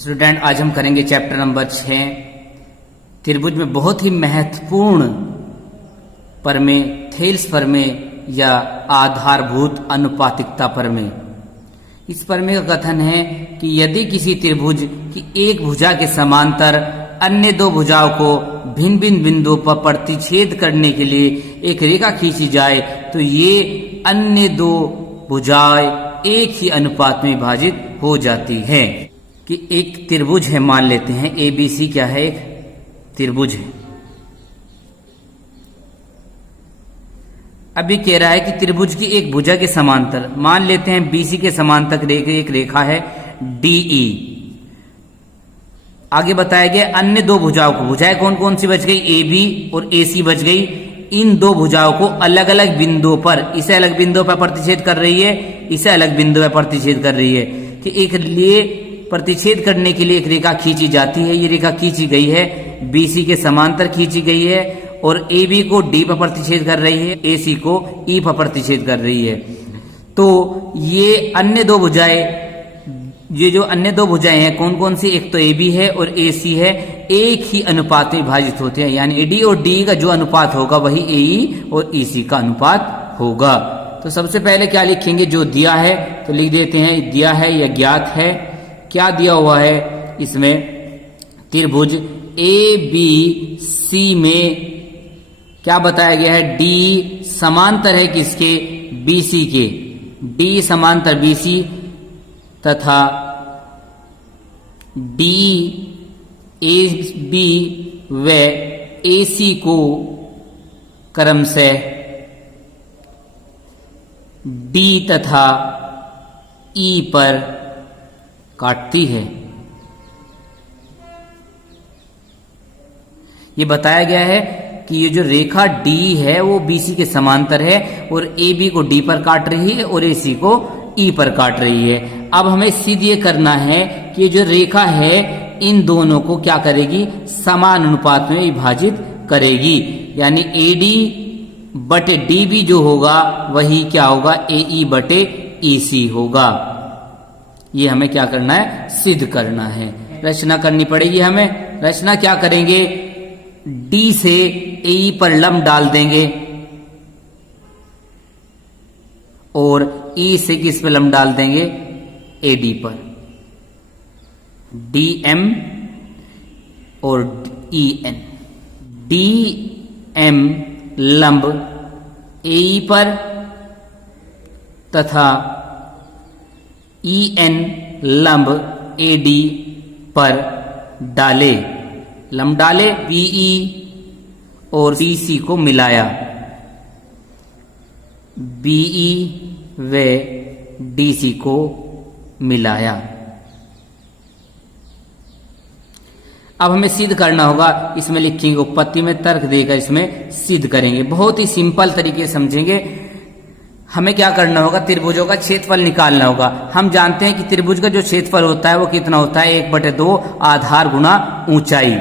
Student, आज हम करेंगे चैप्टर नंबर 6 त्रिभुज में बहुत ही महत्वपूर्ण प्रमेय थेल्स प्रमेय या आधारभूत अनुपातिकता प्रमेय। इस प्रमेय का कथन है कि यदि किसी त्रिभुज की एक भुजा के समांतर अन्य दो भुजाओं को भिन्न भिन्न बिंदुओं पर प्रतिच्छेद करने के लिए एक रेखा खींची जाए तो ये अन्य दो भुजाएं एक ही अनुपात में विभाजित हो जाती है। कि एक त्रिभुज है, मान लेते हैं एबीसी क्या है, एक त्रिभुज है। अभी कह रहा है कि त्रिभुज की एक भुजा के समांतर, मान लेते हैं बीसी के समांतर एक रेखा है डीई। आगे बताया गया अन्य दो भुजाओं को, भुजाएं कौन कौन सी बच गई, ए बी और ए सी बच गई। इन दो भुजाओं को अलग अलग बिंदुओं पर, इसे अलग बिंदुओं पर प्रतिच्छेद कर रही है, इसे अलग बिंदु पर प्रतिच्छेद कर रही है। कि एक लिए प्रतिच्छेद करने के लिए एक रेखा खींची जाती है। ये रेखा खींची गई है, बीसी के समांतर खींची गई है और ए बी को डी पर प्रतिच्छेद कर रही है, ए सी को ई पर प्रतिच्छेद कर रही है। तो ये अन्य दो भुजाएं, ये जो अन्य दो भुजाएं हैं कौन कौन सी, एक तो ए बी है और ए सी है, एक ही अनुपात में विभाजित होते हैं। यानी ए डी और डी का जो अनुपात होगा वही ए ई और ई सी का अनुपात होगा। तो सबसे पहले क्या लिखेंगे, जो दिया है तो लिख देते हैं दिया है या ज्ञात है। क्या दिया हुआ है इसमें, त्रिभुज ए बी सी में क्या बताया गया है, डी समांतर है किसके, बीसी के। डी समांतर बीसी तथा डी ए बी व ए सी को क्रमशः डी तथा ई पर काटती है। ये बताया गया है कि ये जो रेखा डी है वो बीसी के समांतर है और ए बी को डी पर काट रही है और ए सी को ई पर काट रही है। अब हमें सीधे ये करना है कि जो रेखा है इन दोनों को क्या करेगी, समान अनुपात में विभाजित करेगी। यानी ए डी बटे डी बी जो होगा वही क्या होगा, ए ई बटे ई सी होगा। ये हमें क्या करना है, सिद्ध करना है, रचना करनी पड़ेगी हमें। रचना क्या करेंगे, डी से ए ई पर लंब डाल देंगे और ई से किस पे लंब डाल देंगे, ए डी पर। डी एम और ई एन, डी एम लंब ए ई पर तथा ई एन लंब ए डी पर डाले। लंब डाले, बीई और बीसी को मिलाया, बीई व डीसी को मिलाया। अब हमें सिद्ध करना होगा, इसमें लिखेंगे उत्पत्ति में तर्क देकर इसमें सिद्ध करेंगे। बहुत ही सिंपल तरीके से समझेंगे। हमें क्या करना होगा, त्रिभुजों का क्षेत्रफल निकालना होगा। हम जानते हैं कि त्रिभुज का जो क्षेत्रफल होता है वो कितना होता है, 1/2 आधार गुणा ऊंचाई।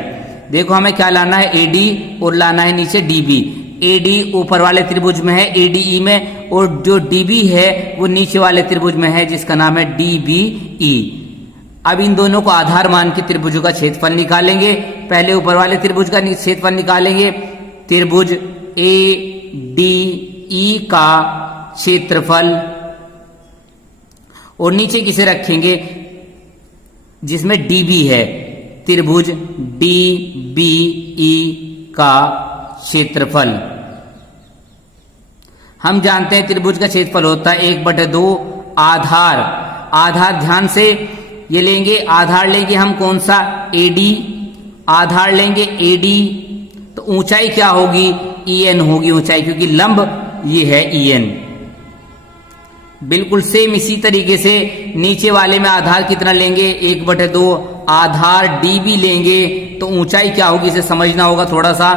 देखो हमें क्या लाना है, एडी और लाना है नीचे डीबी। एडी ऊपर वाले त्रिभुज में है एडीई में, और जो डीबी है वो नीचे वाले त्रिभुज में है जिसका नाम है डीबीई। अब इन दोनों को आधार मान के त्रिभुजों का क्षेत्रफल निकालेंगे। पहले ऊपर वाले त्रिभुज का क्षेत्रफल निकालेंगे, त्रिभुज ए डी ई का क्षेत्रफल, और नीचे किसे रखेंगे जिसमें डीबी है, त्रिभुज डी बी ई का क्षेत्रफल। हम जानते हैं त्रिभुज का क्षेत्रफल होता है 1/2 आधार। आधार ध्यान से ये लेंगे, आधार लेंगे हम कौन सा, एडी, आधार लेंगे एडी, तो ऊंचाई क्या होगी, ईएन होगी ऊंचाई, क्योंकि लंब ये है ईएन। बिल्कुल सेम इसी तरीके से नीचे वाले में आधार कितना लेंगे, 1/2 आधार डीबी लेंगे, तो ऊंचाई क्या होगी इसे समझना होगा थोड़ा सा।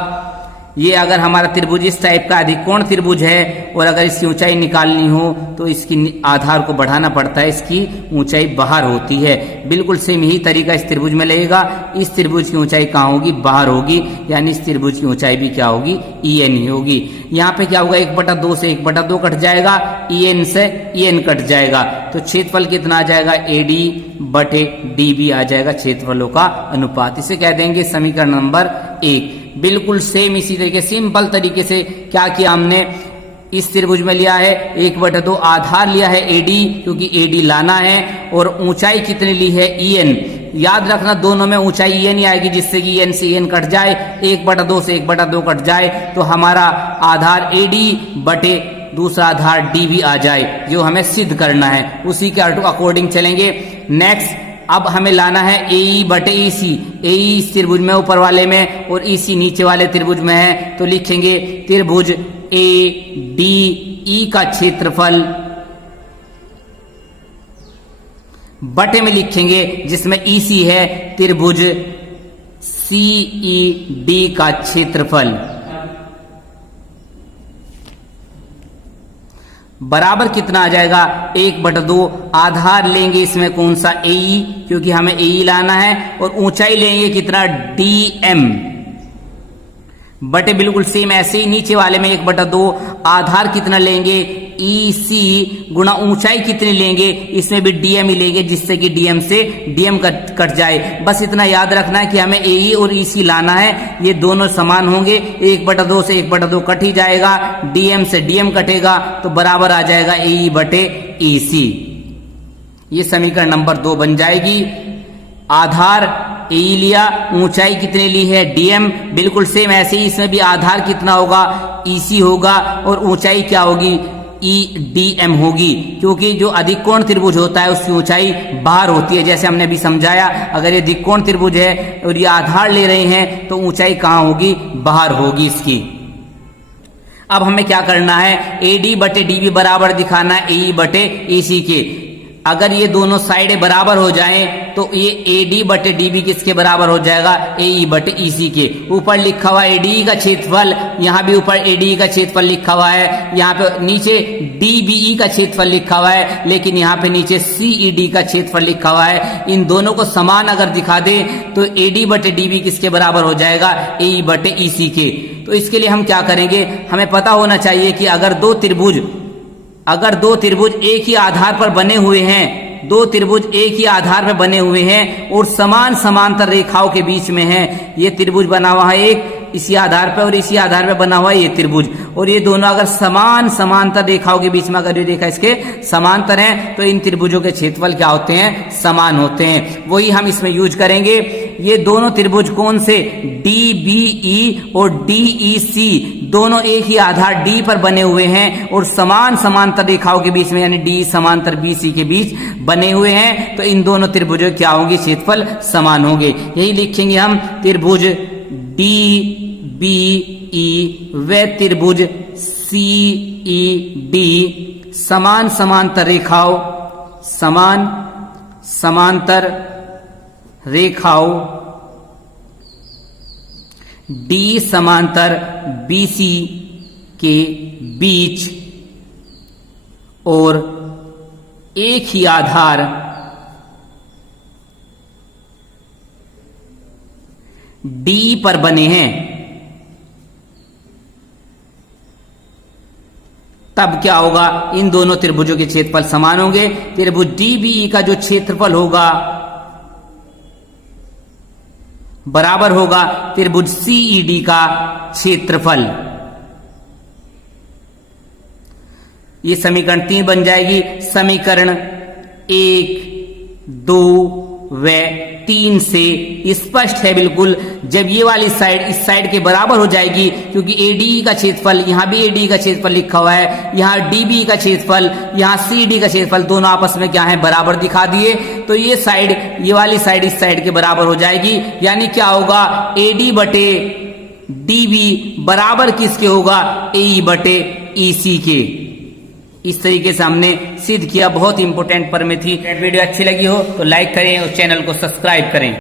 ये अगर हमारा त्रिभुज इस टाइप का अधिकोण त्रिभुज है और अगर इसकी ऊंचाई निकालनी हो तो इसकी आधार को बढ़ाना पड़ता है, इसकी ऊंचाई बाहर होती है। बिल्कुल सेम यही तरीका इस त्रिभुज में लगेगा। इस त्रिभुज की ऊंचाई कहाँ होगी? बाहर होगी, यानी इस त्रिभुज की ऊंचाई भी क्या होगी? EN ही होगी। यहाँ पे क्या होगा? 1/2 से 1/2 कट जाएगा, EN से EN कट जाएगा, तो क्षेत्रफल कितना आ जाएगा? AD/DB आ जाएगा, क्षेत्रफलों का अनुपात। इसे कह देंगे समीकरण नंबर 1। बिल्कुल सेम इसी तरीके सिंपल तरीके से क्या किया हमने? इस त्रिभुज में लिया है 1/2, आधार लिया है AD क्योंकि AD लाना है, और ऊंचाई कितनी ली है? EN। याद रखना दोनों में ऊंचाई EN ही आएगी, जिससे कि EN से EN कट जाए, 1/2 से 1/2 कट जाए, तो हमारा आधार AD बटे दूसरा आधार DB आ जाए, जो हमें सिद्ध करना है। उसी के अकॉर्डिंग चलेंगे। नेक्स्ट अब हमें लाना है AE/EC। AE इस त्रिभुज में ऊपर वाले में और EC नीचे वाले त्रिभुज में है, तो लिखेंगे त्रिभुज ADE का क्षेत्रफल बटे में लिखेंगे जिसमें EC है त्रिभुज CED का क्षेत्रफल बराबर कितना आ जाएगा? 1/2। आधार लेंगे इसमें कौन सा? AE, क्योंकि हमें AE लाना है, और ऊंचाई लेंगे कितना? DM बटे बिल्कुल सेम ऐसे ही नीचे वाले में 1/2। आधार कितना लेंगे? EC गुणा ऊंचाई कितनी लेंगे? इसमें भी DM ही लेंगे, जिससे कि DM से DM कट जाए। बस इतना याद रखना है कि हमें AE और EC लाना है, ये दोनों समान होंगे। 1/2 से 1/2 कट ही जाएगा, DM से DM कटेगा, तो बराबर आ जाएगा AE/EC। ये समीकरण नंबर 2 बन जाएगी। आधार AE लिया, ऊंचाई कितने ली है? DM। बिल्कुल सेम ऐसे ही इसमें भी आधार कितना होगा? EC होगा, और ऊंचाई क्या होगी? EDM होगी, क्योंकि जो अधिकोण त्रिभुज होता है उसकी ऊंचाई बाहर होती है। जैसे हमने अभी समझाया, अगर ये अधिकोण त्रिभुज है और ये आधार ले रहे हैं तो ऊंचाई कहाँ होगी? बाहर होगी इसकी। अब हमें क्या करना है? AD/DB बराबर दिखाना है AE/EC के। अगर ये दोनों साइडें बराबर हो जाएं तो ये AD/DB किसके बराबर हो जाएगा? AE/EC के। ऊपर लिखा हुआ ADE का क्षेत्रफल, यहाँ भी ऊपर ADE का क्षेत्रफल लिखा हुआ है, यहाँ पे नीचे DBE का क्षेत्रफल लिखा हुआ है, लेकिन यहाँ पे नीचे CED का क्षेत्रफल लिखा हुआ है। इन दोनों को समान अगर दिखा दे तो AD/DB किसके बराबर हो जाएगा? AE/EC के। तो इसके लिए हम क्या करेंगे? हमें पता होना चाहिए कि अगर दो त्रिभुज एक ही आधार पर बने हुए हैं, दो त्रिभुज एक ही आधार पर बने हुए हैं और समान समांतर रेखाओं के बीच में हैं, ये त्रिभुज बना हुआ है एक इसी आधार पर और इसी आधार पर बना हुआ है ये त्रिभुज, और ये दोनों अगर समांतर रेखाओं के बीच में अगर ये रेखा इसके समांतर हैं तो इन त्रिभुजों के क्षेत्रफल क्या होते हैं? समान होते हैं। वही हम इसमें यूज करेंगे। ये दोनों त्रिभुज कौन से? DBE और DEC दोनों एक ही आधार D पर बने हुए हैं और समांतर रेखाओं के बीच में यानी DE समांतर BC के बीच बने हुए हैं, तो इन दोनों त्रिभुजों क्या होंगे? क्षेत्रफल समान होंगे। यही लिखेंगे हम त्रिभुज DBE व त्रिभुज CED समांतर रेखाओं D समांतर BC के बीच और एक ही आधार D पर बने हैं, तब क्या होगा? इन दोनों त्रिभुजों के क्षेत्रफल समान होंगे। त्रिभुज DBE का जो क्षेत्रफल होगा बराबर होगा त्रिभुज CED का क्षेत्रफल। ये समीकरण 3 बन जाएगी। समीकरण 1, 2 व 3 से स्पष्ट है बिल्कुल, जब ये वाली साइड इस साइड के बराबर हो जाएगी, क्योंकि ADE का क्षेत्रफल, यहां भी ADE का क्षेत्रफल लिखा हुआ है, यहां DBE का क्षेत्रफल, यहां CED का क्षेत्रफल, दोनों आपस में क्या है? बराबर दिखा दिए, तो ये साइड, ये वाली साइड इस साइड के बराबर हो जाएगी। यानी क्या होगा? AD/DB बराबर किसके होगा? AE/EC के। इस तरीके से हमने सिद्ध किया। बहुत इंपॉर्टेंट पर में थी। वीडियो अच्छी लगी हो तो लाइक करें और चैनल को सब्सक्राइब करें।